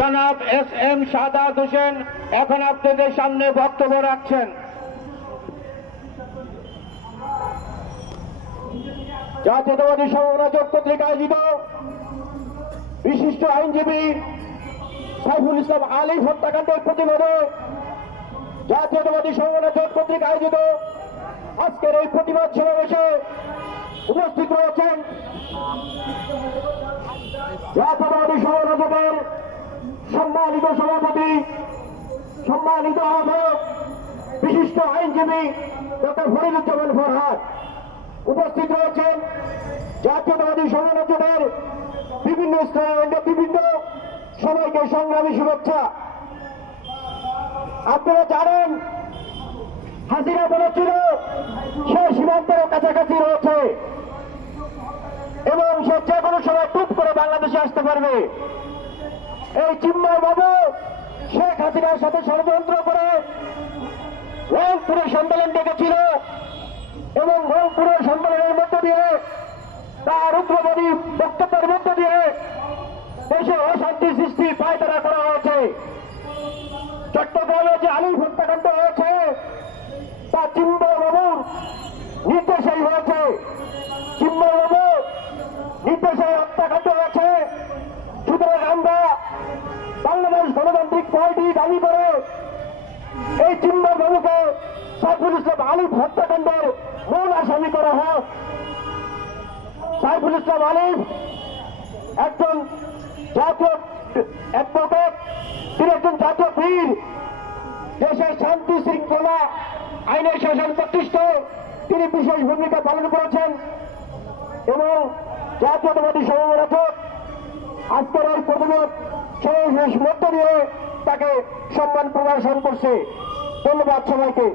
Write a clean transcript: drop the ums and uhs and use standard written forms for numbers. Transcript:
জনাব এস.এম. সাদাত হোসেন এখন আপনাদের সামনে বক্তব্য রাখছেন। জাতীয়তাবাদী সমমনা জোট কর্তৃক আয়োজিত বিশিষ্ট আইনজীবী সাইফুল ইসলাম আলিফ হত্যাকাণ্ডের প্রতিবাদে জাতীয়তাবাদী সমমনা জোট কর্তৃক আয়োজিত আজকের এই প্রতিবাদ সমাবেশে উপস্থিত রয়েছেন জাতীয়তাবাদী সমমনা জোটের সম্মানিত সভাপতি, সম্মানিত আহ্বায়ক, বিশিষ্ট আইনজীবী ডক্টর ফরিদুজ্জামান ফরহাদ। উপস্থিত রয়েছেন জাতীয়তাবাদী সমমনা জোটের বিভিন্ন স্তরের বিভিন্ন সবাইকে সংগ্রামী শুভেচ্ছা। আপনারা জানেন হাসিনা বলেছিল সে সীমান্তের কাছাকাছি রয়েছে এবং সে যে কোনো সময় টুপ করে বাংলাদেশে আসতে পারবে। এই চিন্ময় বাবু শেখ হাসিনার সাথে ষড়যন্ত্র করে রংপুরের সম্মেলন ডেকেছিল এবং রংপুরের সম্মেলনের মধ্য দিয়ে তার উগ্রবাদী বক্তব্যের মধ্য দিয়ে দেশে অশান্তি সৃষ্টি পায়তারা করা হয়েছে। চট্টগ্রামে যে আলিফ হত্যাকাণ্ড হয়েছে তা চিন্ময় বাবুর নির্দেশেই হয়েছে। চিন্ময় বাবু নির্দেশে হত্যাকাণ্ড হয়েছে। সুতরাং আমরা বাংলাদেশ গণতান্ত্রিক পার্টি দাবি করে এই চিন্ময় বাবুকে সাইফুল ইসলাম আলিফ হত্যাকাণ্ডের মূল আসামি করা হোক। সাইফুল ইসলাম আলিফ একজন জাতীয় অ্যাডভোকেট, তিনি একজন জাতীয় বীর, দেশের শান্তি শৃঙ্খলা আইনের শাসন প্রতিষ্ঠায় তিনি বিশেষ ভূমিকা পালন করেছেন এবং জাতীয়তাবাদী সমমনা জোট আজকের এই প্রতিবাদ সমাবেশের মধ্য দিয়ে তাকে সম্মান প্রদর্শন করছে। ধন্যবাদ সবাইকে।